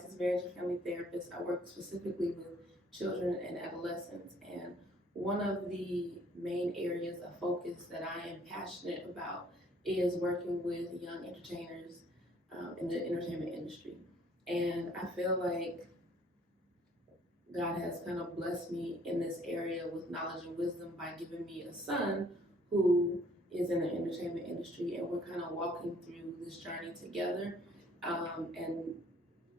licensed marriage and family therapist. I work specifically with children and adolescents, and one of the main areas of focus that I am passionate about is working with young entertainers in the entertainment industry. And I feel like God has kind of blessed me in this area with knowledge and wisdom by giving me a son who is in the entertainment industry, and we're kind of walking through this journey together. And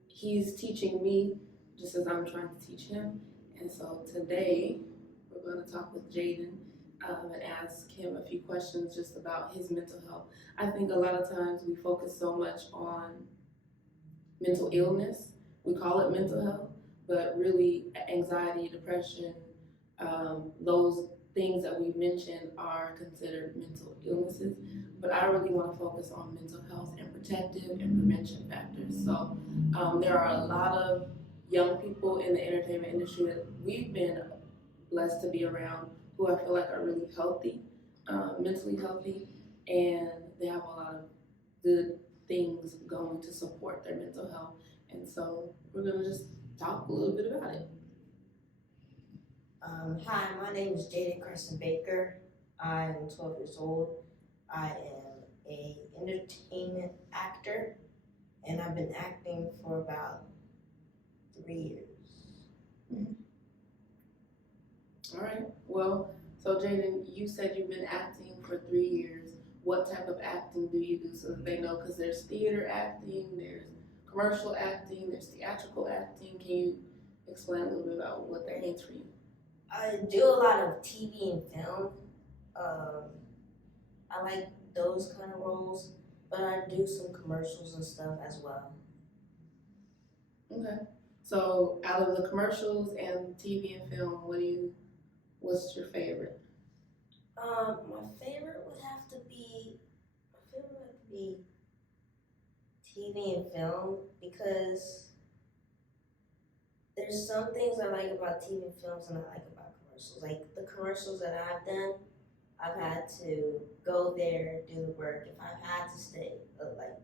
he's teaching me just as I'm trying to teach him. And so today we're going to talk with Jaden and ask him a few questions just about his mental health. I think a lot of times we focus so much on mental illness, we call it mental health, but really anxiety, depression, those things that we mentioned are considered mental illnesses. But I really want to focus on mental health and protective and prevention factors. So there are a lot of young people in the entertainment industry that we've been blessed to be around who I feel like are really healthy, mentally healthy, and they have a lot of good things going to support their mental health. And so we're going to just talk a little bit about it. Hi, my name is Jaden Carson Baker. I'm 12 years old. I am a entertainment actor, and I've been acting for about 3 years. All right. Well, so Jaden, you said you've been acting for 3 years. What type of acting do you do so that they know? Because there's theater acting, there's commercial acting, there's theatrical acting. Can you explain a little bit about what that means for you? I do a lot of TV and film. I like those kind of roles, but I do some commercials and stuff as well. Okay. So out of the commercials and TV and film, what's your favorite? My favorite would have to be TV and film, because there's some things I like about TV and films and I like about commercials. Like the commercials that I've done, I've had to go there, do the work. If I've had to stay,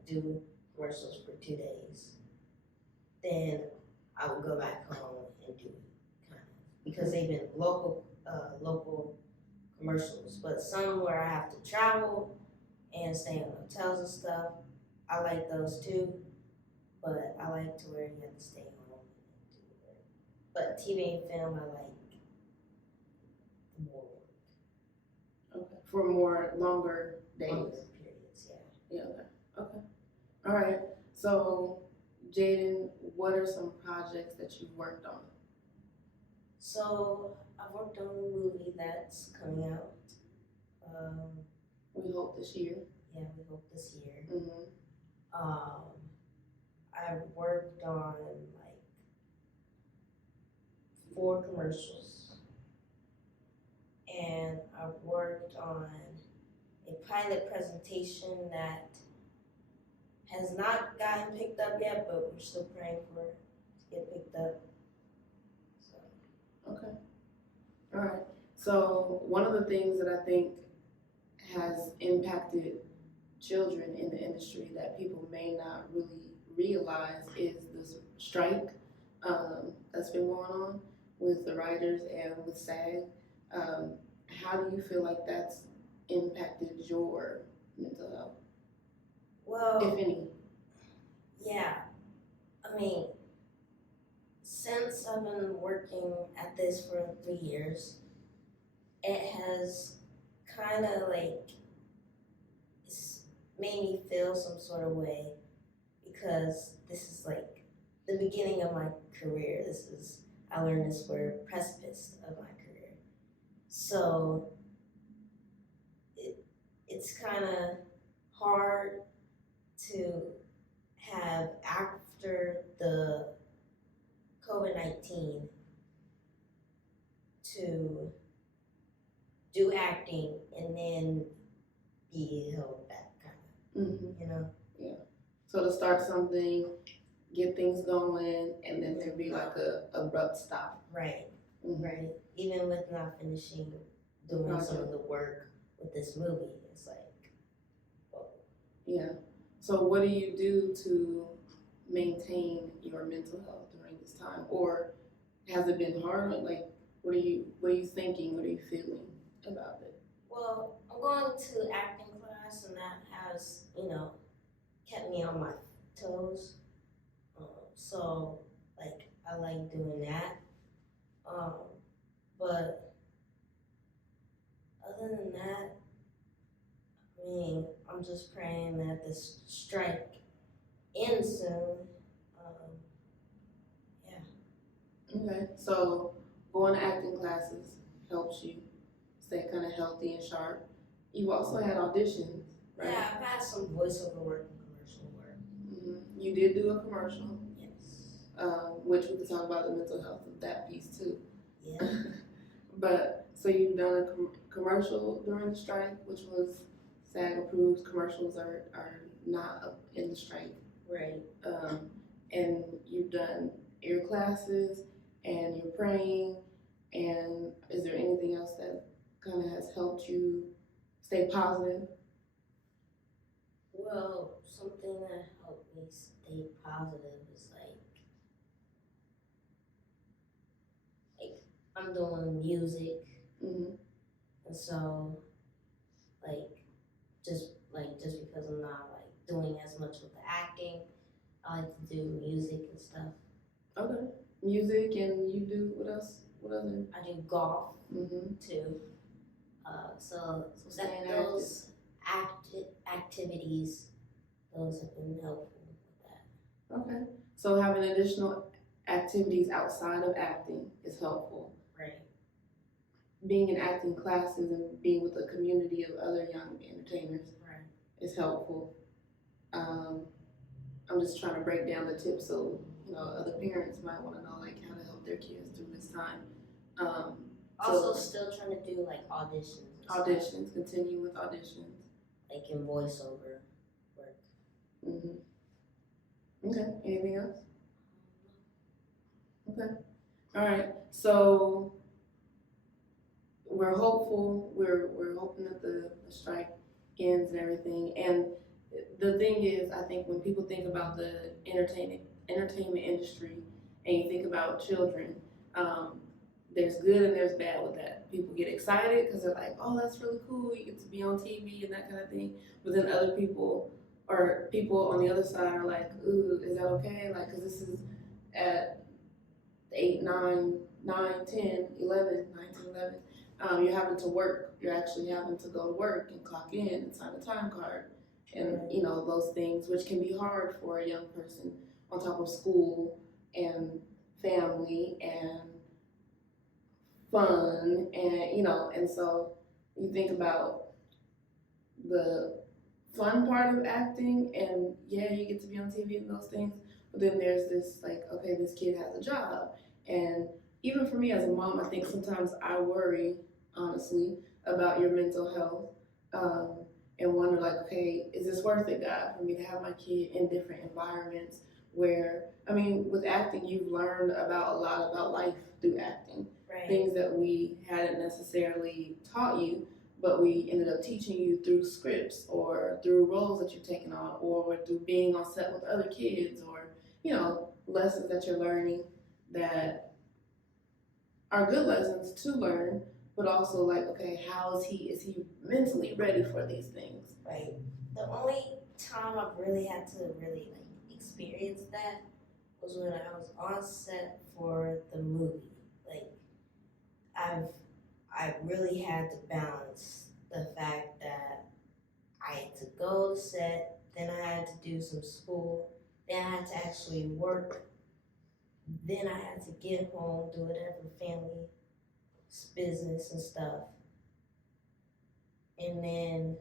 do commercials for 2 days, then I would go back home and do it, kind of, because they've been local commercials. But some where I have to travel and stay in hotels and stuff, I like those too. But I like to where you have to stay home and do the work. But TV and film, I like more work. Okay. For more longer days. Longer periods, yeah. Yeah. Okay. All right. So, Jaden, what are some projects that you've worked on? So I've worked on a movie that's coming out. We hope this year. Yeah, we hope this year. Mm-hmm. I've worked on like 4 commercials, and I've worked on a pilot presentation that has not gotten picked up yet, but we're still praying for it to get picked up. So. Okay. All right. So one of the things that I think has impacted children in the industry that people may not really realize is this strike that's been going on with the writers and with SAG. How do you feel like that's impacted your mental health? Well, if any. Yeah, I mean, since I've been working at this for 3 years, it has kind of like made me feel some sort of way, because this is like the beginning of my career. I learned this word, precipice of my career. So it's kind of hard to have, after the COVID-19, to do acting and then be held back, kind of, you know? Yeah. So to start something, get things going, and then there'd be like a abrupt stop. Right, right. Even with not finishing doing some of the work with this movie, it's like, whoa. Yeah. So what do you do to maintain your mental health during this time, or has it been hard? Like, what are you thinking? What are you feeling about it? Well, I'm going to acting class, and that has, kept me on my toes. So, like, I like doing that. Um, but other than that, I mean, I'm just praying that this strike ends soon. Um, yeah. Okay, so going to acting classes helps you stay kind of healthy and sharp. You also had auditions, right? Yeah, I've had some voiceover work and commercial work. You did do a commercial, Yes. which we could talk about the mental health of that piece too. Yeah. But so you've done a commercial during the strike, which was SAG approved. Commercials are not up in the strike. Right. And you've done your classes and you're praying. And is there anything else that kind of has helped you stay positive? Well, something that helped me stay positive is like I'm doing music, Mm-hmm. and so just because I'm not like doing as much with the acting, I like to do music and stuff. Okay. Music, and you do what else? What other? I do golf Mm-hmm. too. So staying those activities, those have been helpful with that. Okay. So having additional activities outside of acting is helpful. Right. Being in acting classes and being with a community of other young entertainers Right. is helpful. I'm just trying to break down the tips so other parents might want to know like how to help their kids through this time. Also, still trying to do like auditions. Auditions, continue with auditions. Like in voiceover work. Okay. Anything else? Okay. All right. So we're hopeful. We're hoping that the strike ends and everything. And the thing is, I think when people think about the entertainment industry, and you think about children, there's good and there's bad with that. People get excited because they're like, "Oh, that's really cool. You get to be on TV and that kind of thing." But then other people, or people on the other side, are like, "Ooh, is that okay?" Like, because this is at 8, 9, 10, 11, 19, 11. You're having to work. You're actually having to go to work and clock in and sign a time card, and those things, which can be hard for a young person on top of school and family and fun, and so you think about the fun part of acting, and yeah, you get to be on TV and those things, but then there's this like, okay, this kid has a job, and even for me as a mom, I think sometimes I worry, honestly, about your mental health, and wonder like, okay, is this worth it, God, for me to have my kid in different environments where, I mean, with acting, you've learned about a lot about life through acting. Right. Things that we hadn't necessarily taught you, but we ended up teaching you through scripts or through roles that you've taken on or through being on set with other kids or, lessons that you're learning that are good lessons to learn, but also like, okay, how is he mentally ready for these things? Right. The only time I've really had to really like experience that was when I was on set for the movie. Like I really had to balance the fact that I had to go to set, then I had to do some school, then I had to actually work, then I had to get home, do whatever family business and stuff. And then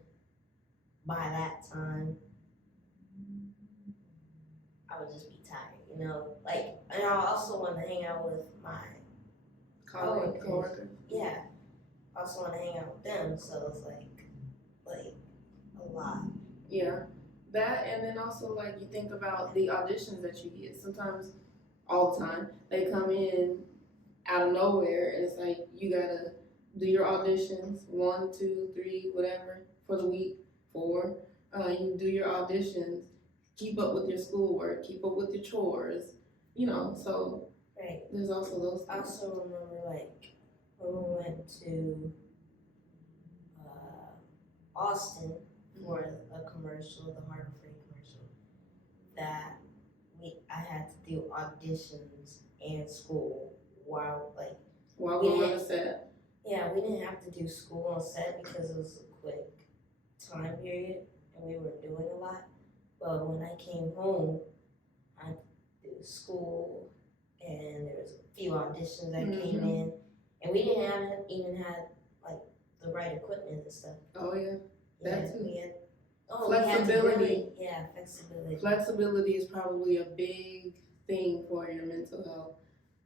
by that time, I would just be tired, Like, and I also want to hang out with my Coworkers. Yeah, I also want to hang out with them. So it's like a lot. Yeah, that, and then also like you think about the auditions that you get. Sometimes, all the time, they come in out of nowhere, and it's like you gotta do your auditions 1, 2, 3, whatever for the week. 4, you do your auditions, keep up with your schoolwork, keep up with your chores, so Right. there's also those I things. also remember like when we went to Austin for a commercial, the Harbor Freight commercial, that I had to do auditions and school while While we we're on didn't- the set. yeah, we didn't have to do school on set because it was a quick time period and we were doing a lot. But when I came home, I had to do school and there was a few auditions that came in, and we didn't even have like the right equipment and stuff. Oh yeah. That too. We had Flexibility. Flexibility. Flexibility is probably a big thing for your mental health.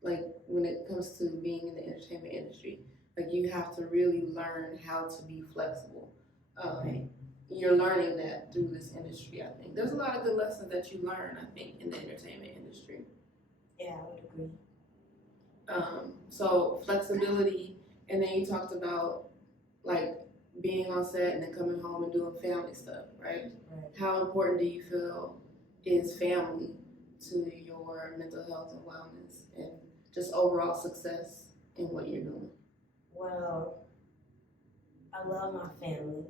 Like when it comes to being in the entertainment industry, like you have to really learn how to be flexible. Right. You're learning that through this industry. I think there's a lot of good lessons that you learn. I think in the entertainment industry. Yeah, I would agree. So flexibility, and then you talked about like being on set and then coming home and doing family stuff, right? Right. How important do you feel is family to your mental health and wellness and just overall success in what you're doing? Well, I love my family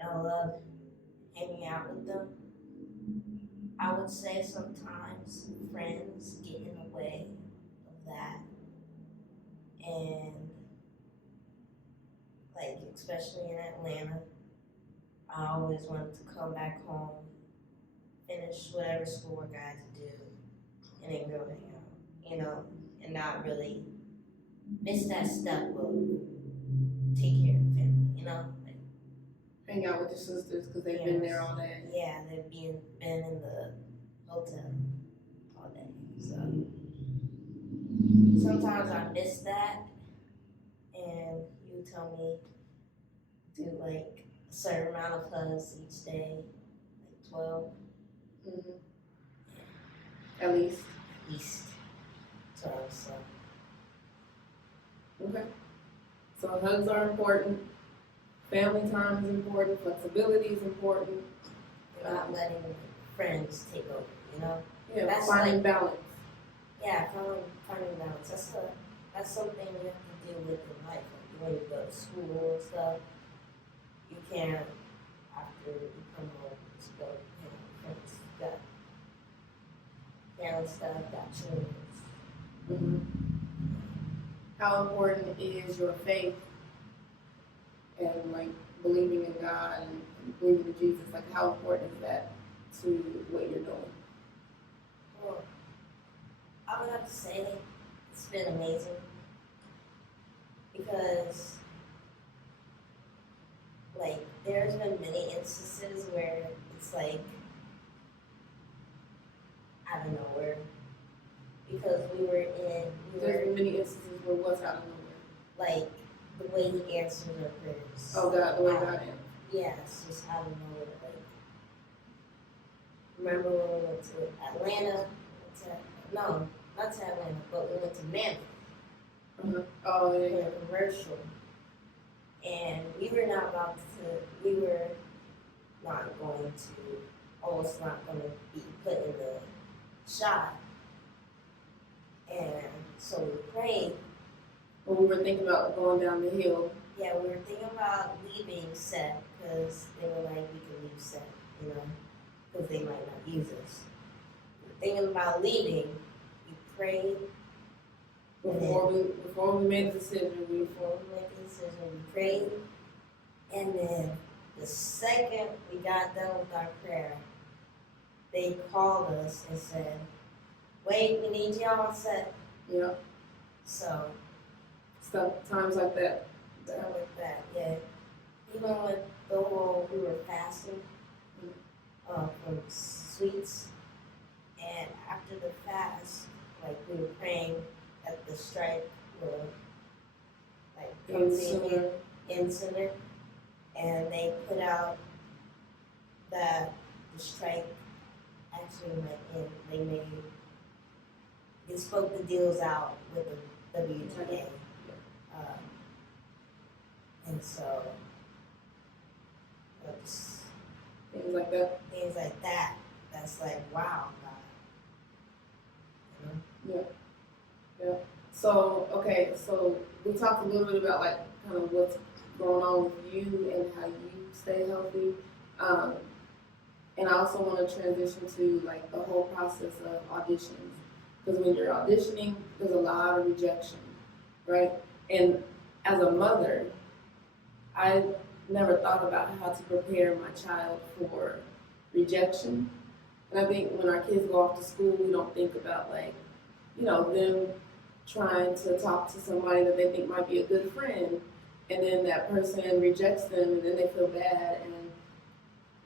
and I love hanging out with them. I would say sometimes friends get in the way of that, and like especially in Atlanta, I always wanted to come back home, finish whatever schoolwork I had to do, and then go hang out, and not really miss that step of take care of the family, like Hang out with your sisters because they've been there all day. yeah, they've been in the hotel all day, so sometimes I miss that, and you tell me do like a certain amount of hugs each day, like 12. Mm-hmm. At least. At least 12, so. Okay. So hugs are important. Family time is important. Flexibility is important. You're not letting friends take over, Yeah, That's finding balance. Yeah, finding balance. That's something you have to deal with in life. Like when you go to school and stuff, you can't, after you come home, just go hang out with friends. You got family stuff, got children. Mm-hmm. How important is your faith and like believing in God and believing in Jesus? Like how important is that to what you're doing? Well, I would have to say it's been amazing because, like, there's been many instances where it's like out of nowhere because There's been many instances where what's out of nowhere. like the way he answers our prayers. Oh God, the way God answers. Yeah, it's just out of nowhere. Like, remember when we went to Atlanta? No, not to Atlanta, but we went to Mammoth. Uh-huh. Oh yeah, For yeah. a commercial, and we were not going to, almost not going to be put in the shot, and so we prayed. When we were thinking about going down the hill. Yeah, we were thinking about leaving set because they were like, we can leave set, because they might not use us. We were thinking about leaving. We prayed. Before we made the decision, we prayed, and then the second we got done with our prayer, they called us and said, "Wait, we need y'all on set." Yeah. So Times like that. Yeah. Even with the whole, we were fasting from sweets, and after the fast, like we were praying that the strike will come in sooner, and they put out that the strike actually went in. They spoke the deals out with the WGA. And so, Things like that. things like that that's like, wow, God. You know? Yeah. So, okay, so we talked a little bit about like kind of what's going on with you and how you stay healthy. Um, and I also want to transition to like the whole process of auditions. Because when you're auditioning, there's a lot of rejection, right? And as a mother, I never thought about how to prepare my child for rejection. And I think when our kids go off to school, we don't think about like, them trying to talk to somebody that they think might be a good friend, and then that person rejects them, and then they feel bad and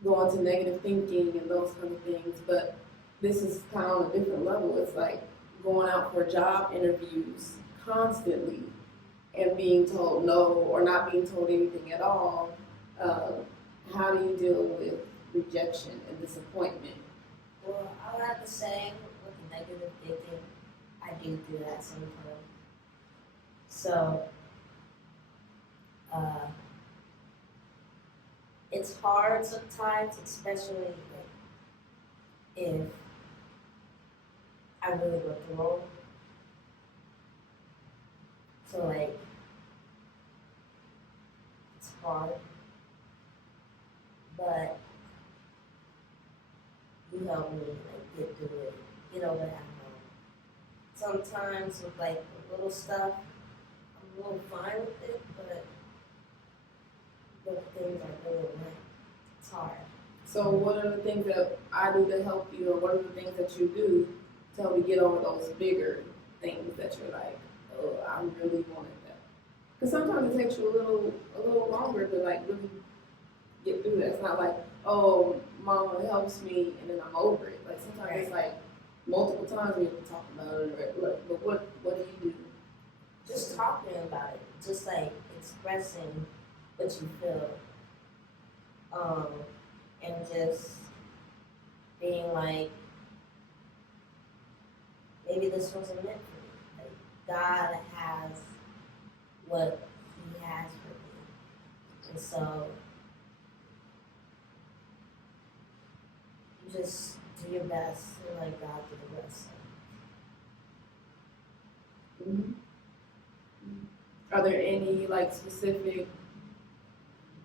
go into negative thinking and those kind of things. But this is kind of on a different level. It's like going out for job interviews constantly and being told no or not being told anything at all. How do you deal with rejection and disappointment? Well, I would have to say with the negative thinking, I do that sometimes. So, it's hard sometimes, especially like, if I really want the role. So like, it's hard, but you help me like get through it, get over that hump. Sometimes with like the little stuff, I'm a little fine with it, but the things I really want, it's hard. So what are the things that I do to help you, or what are the things that you do to help you get over those bigger things that you're like, oh, I really wanted that? Because sometimes it takes you a little longer to like really get through that. It's not like, oh, mama helps me and then I'm over it. Like sometimes it's like multiple times we have to talk about it. Or, like, but what do you do? Just talking about it, just like expressing what you feel, and just being like, maybe this wasn't meant for me. Like God has what He has for me, and so you just do your best and let God do the rest. Mm-hmm. Are there any like specific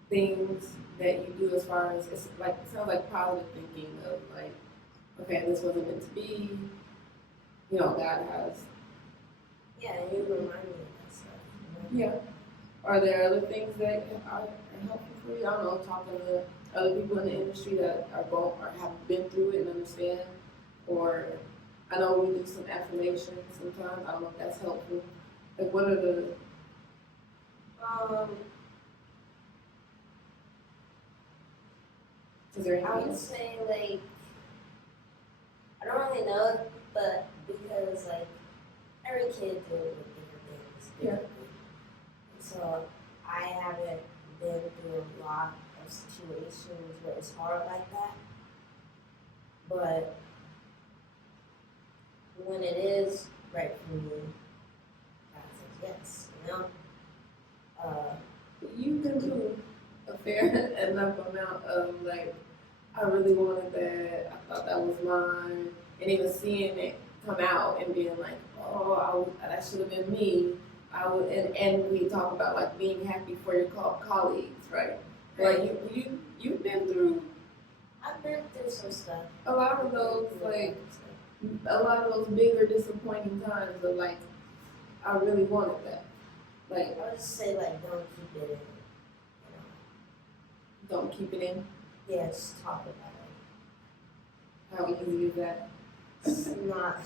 things that you do as far as it's like it sounds like positive thinking of like, okay, this wasn't meant to be. God has. Yeah, and you remind me of that stuff. Yeah. Are there other things that are helpful for you? I don't know, talking to other people in the industry that are going or have been through it and understand. Or I know we do some affirmations sometimes. I don't know if that's helpful. Like, what are the? Is there anything I would else? say like I don't really know, but because like every kid deals with different things. Yeah. So I haven't been through a lot of situations where it's hard like that. But when it is right for me, God says yes, You've been through a fair enough amount of like, I really wanted that. I thought that was mine, and even seeing it come out and being like, oh, that should have been me. I would, and we talk about like being happy for your colleagues, right? Like you've been through. I've been through some stuff. A lot of those bigger disappointing times of like, I really wanted that. Like, I would just say like don't keep it in. Don't keep it in. Yeah, just talk about How easy is that? it. It's not.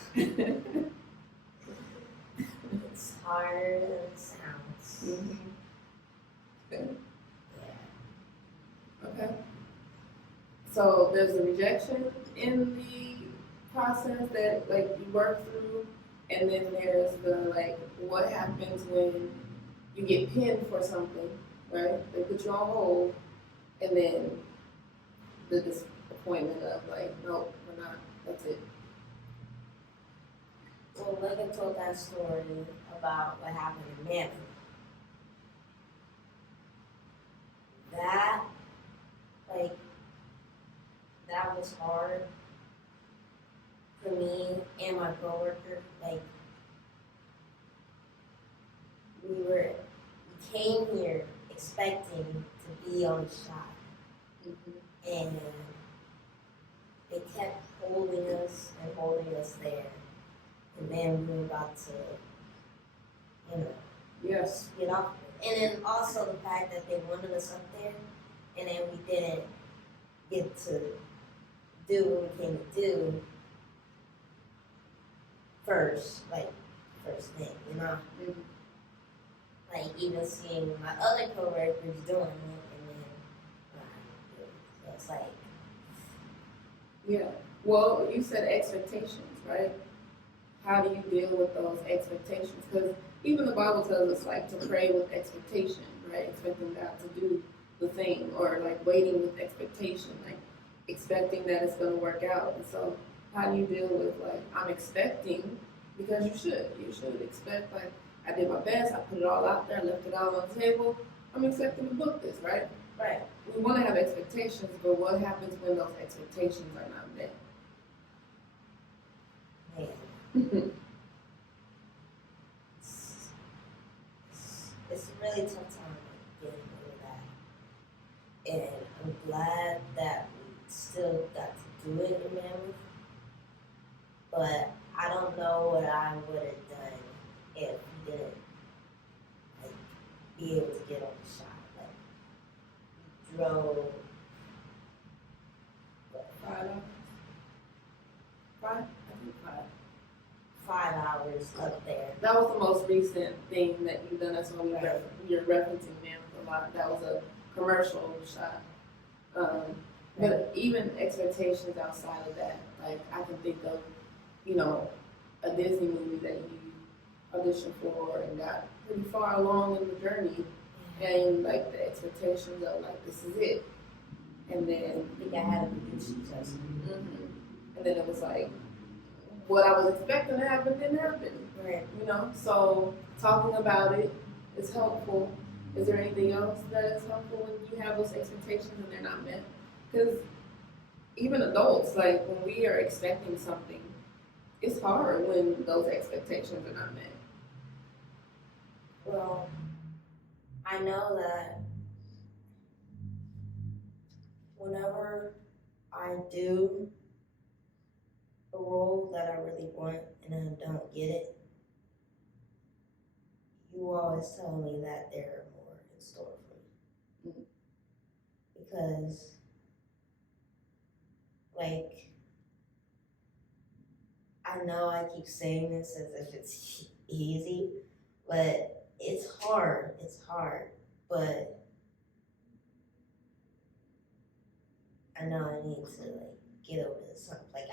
It's harder than it sounds. Mm-hmm. Good. Yeah. Okay. So there's a rejection in the process that like you work through, and then there's the like what happens when you get pinned for something, right? They put you on hold, and then the disappointment of like, nope, we're not. That's it. Well, Megan told that story about what happened in Manning. That was hard for me and my coworker, like we came here expecting to be on the shop, and they kept holding us there, and then we were about to, Yes. get off. And then also the fact that they wanted us up there, and then we didn't get to do what we came to do first thing, Like even seeing my other coworkers doing it, and then it's like, Yeah. Well, you said expectations, right? How do you deal with those expectations? Because even the Bible tells us like to pray with expectation, right? Expecting God to do the thing, or like waiting with expectation, like expecting that it's going to work out. And so, how do you deal with like I'm expecting? Because you should expect like I did my best, I put it all out there, I left it all on the table. I'm expecting to book this, right? right. We want to have expectations, but what happens when those expectations are not met? Man, it's a really tough time getting over that, and I'm glad that we still got to do it in Mammoth. But I don't know what I would have done if we didn't like be able to get on the shot. Like we drove 5 hours. 5? I think 5. 5 hours up there. That was the most recent thing that you've done. That's when Right. you're referencing Mammoth a lot. That was a commercial shot. But even expectations outside of that, like I can think of, a Disney movie that you auditioned for and got pretty far along in the journey, and like the expectations of like this is it, and then I think I had a producer test. and then it was like what I was expecting to happen didn't happen. Right. So talking about it is helpful. Is there anything else that is helpful when you have those expectations and they're not met? Because even adults, like when we are expecting something, it's hard when those expectations are not met. Well, I know that whenever I do a role that I really want and I don't get it, you always tell me that there are more in store for me. Because, like, I know I keep saying this as if it's easy, but it's hard. It's hard. But I know I need to like get over this hump. Like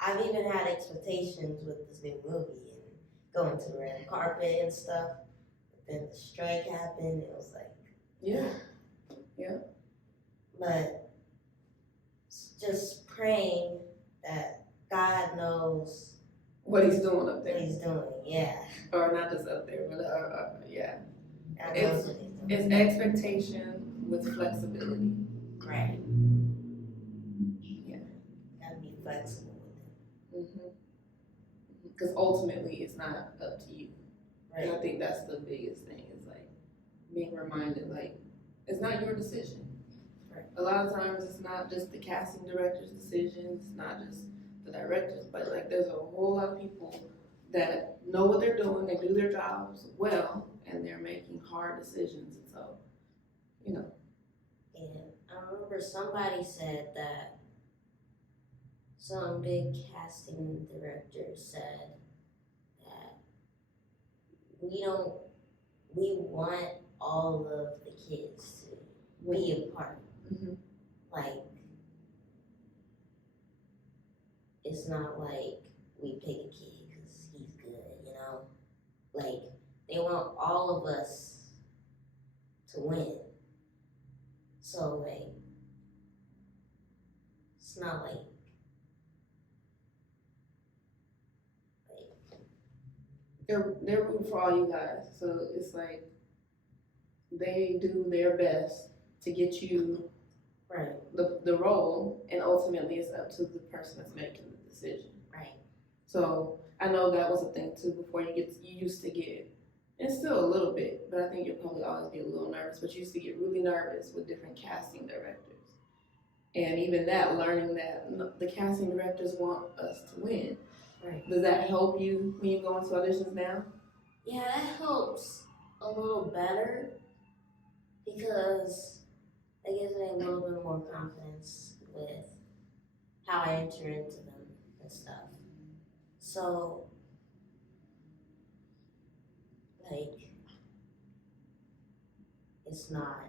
I've even had expectations with this new movie and going to the red carpet and stuff. But then the strike happened. It was like Yeah. But just praying that God knows What he's doing up what there, He's doing. Yeah. or not just up there, but yeah. God knows what He's doing. It's expectation with flexibility. Right. Yeah. Gotta be flexible with it. Because ultimately, it's not up to you. Right. And I think that's the biggest thing is like being reminded, like, it's not your decision. Right. A lot of times it's not just the casting director's decisions, it's not just the directors, but like there's a whole lot of people that know what they're doing, they do their jobs well, and they're making hard decisions. And so, And I remember somebody said that some big casting director said that we want all of the kids to be a part. Like, it's not like we pick a kid because he's good, Like, they want all of us to win. So, like, it's not like they're rooting for all you guys. So it's like they do their best to get you right. the role, and ultimately it's up to the person that's making the decision. Right. So I know that was a thing too before you used to get, and still a little bit, but I think you'll probably always be a little nervous, but you used to get really nervous with different casting directors. And even that, learning that the casting directors want us to win. Right. Does that help you when you go into auditions now? Yeah, that helps a little better because it gives me a little bit more confidence with how I enter into them and stuff. So, like, it's not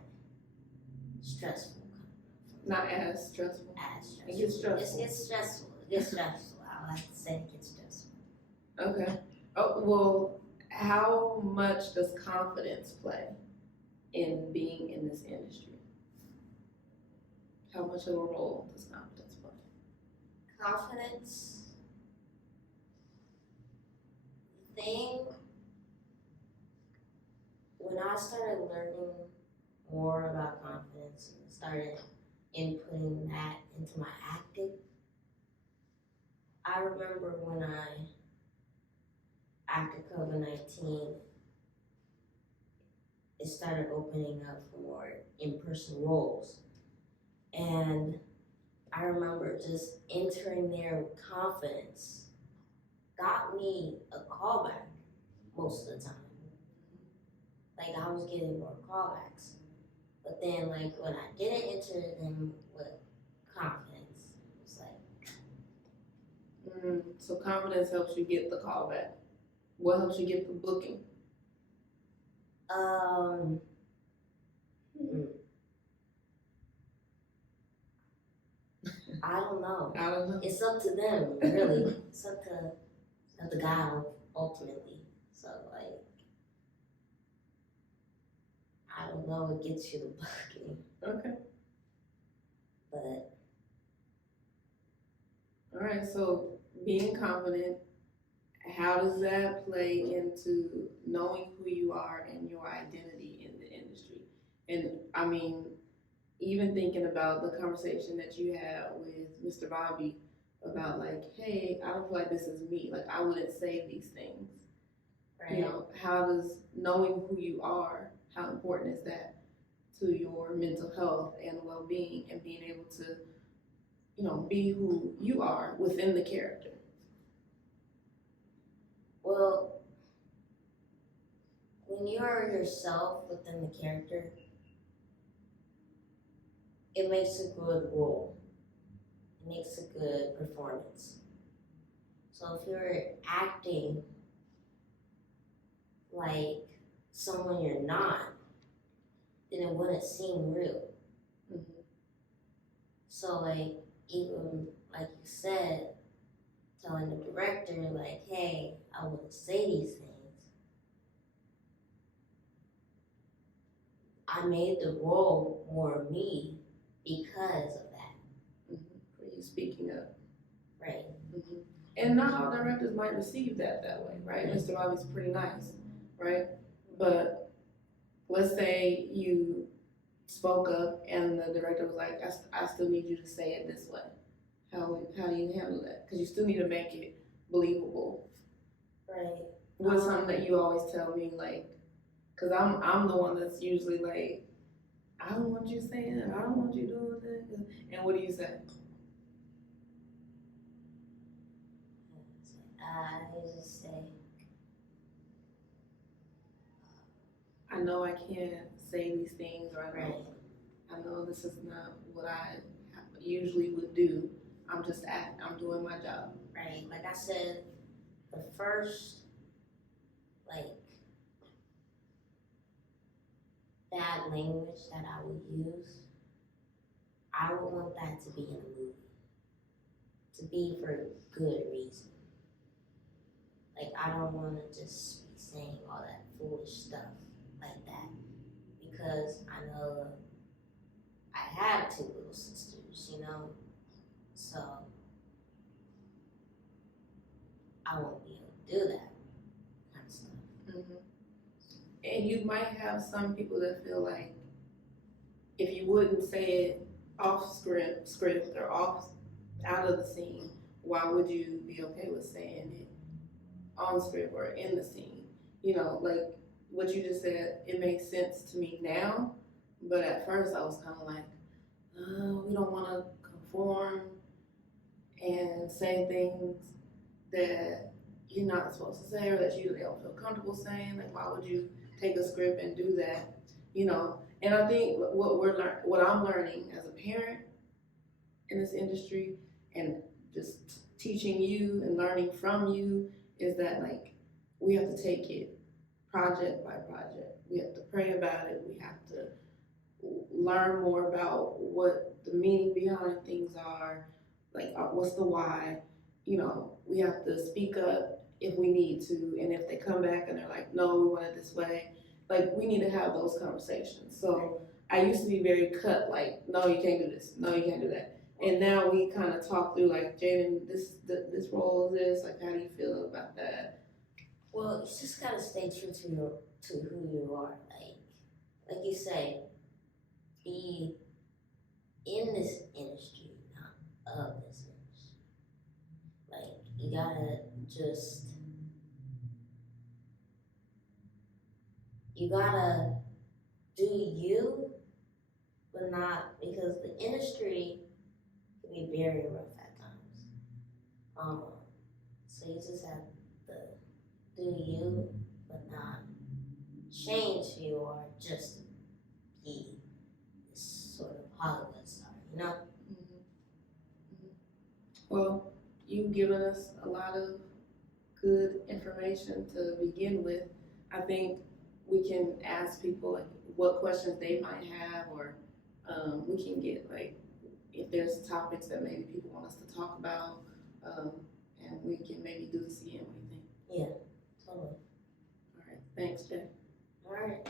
stressful. Not as stressful. As stressful. It gets stressful. It gets stressful. It gets stressful. I like to say it gets stressful. Okay. Oh, well, how much does confidence play in being in this industry? How much of a role does confidence play? Confidence, the thing, when I started learning more about confidence and started inputting that into my acting, I remember when after COVID-19, it started opening up for more in-person roles. And I remember just entering there with confidence got me a callback most of the time. Like I was getting more callbacks. But then like when I didn't enter them with confidence, it was like So confidence helps you get the callback. What helps you get the booking? I don't know. I don't know. It's up to them, really. It's up to God ultimately. So like I don't know what gets you the booking. Okay. But all right, so being confident, how does that play into knowing who you are and your identity in the industry? And I mean, even thinking about the conversation that you had with Mr. Bobby about like, hey, I don't feel like this is me. Like I wouldn't say these things. right. You know, how does knowing who you are, how important is that to your mental health and well-being and being able to, you know, be who you are within the character? Well, when you are yourself within the character, it makes a good role. It makes a good performance. So if you're acting like someone you're not, then it wouldn't seem real. Mm-hmm. So like even like you said, telling the director like, hey, I wouldn't say these things. I made the role more me because of that. For you speaking up. Right. Mm-hmm. And not all directors might receive that way, right? Mr. Bobby's pretty nice, right? But let's say you spoke up and the director was like, I still need you to say it this way. How do you handle that? Because you still need to make it believable. Right. What's something that you always tell me, like, because I'm the one that's usually like, I don't want you saying it, I don't want you doing that. And what do you say? I just say, I know I can't say these things, or right. I know this is not what I usually would do. I'm doing my job. Right. Like I said, the first like bad language that I would use, I would want that to be in a movie. To be for good reason. Like I don't want to just be saying all that foolish stuff like that because I know I have 2 little sisters, you know, so I won't be able to do that kind of stuff. Mm-hmm. And you might have some people that feel like if you wouldn't say it off script or off out of the scene, why would you be okay with saying it on script or in the scene? You know, like what you just said, it makes sense to me now, but at first I was kind of like, we don't want to conform and say things that you're not supposed to say or that you don't feel comfortable saying. Like, why would you take a script and do that? You know, and I think what I'm learning as a parent in this industry and just teaching you and learning from you is that like we have to take it project by project. We have to pray about it. We have to learn more about what the meaning behind things are, like what's the why. You know, we have to speak up if we need to, and if they come back and they're like, no, we want it this way, like we need to have those conversations. So I used to be very cut, like, no, you can't do this, no, you can't do that. And now we kind of talk through, like, Jaden, this role is this, like, how do you feel about that? Well, you just gotta stay true to who you are. Like you say, be in this industry, not of this industry. Like you gotta just do you, but not because the industry can be very rough at times. So you just have to do you, but not change who you are just to be this sort of Hollywood star, you know? Mm-hmm. Well, you've given us a lot of good information to begin with. I think we can ask people like what questions they might have, or we can get like if there's topics that maybe people want us to talk about, and we can maybe do this again. What do you think? Yeah, totally. All right, thanks, Jay. All right.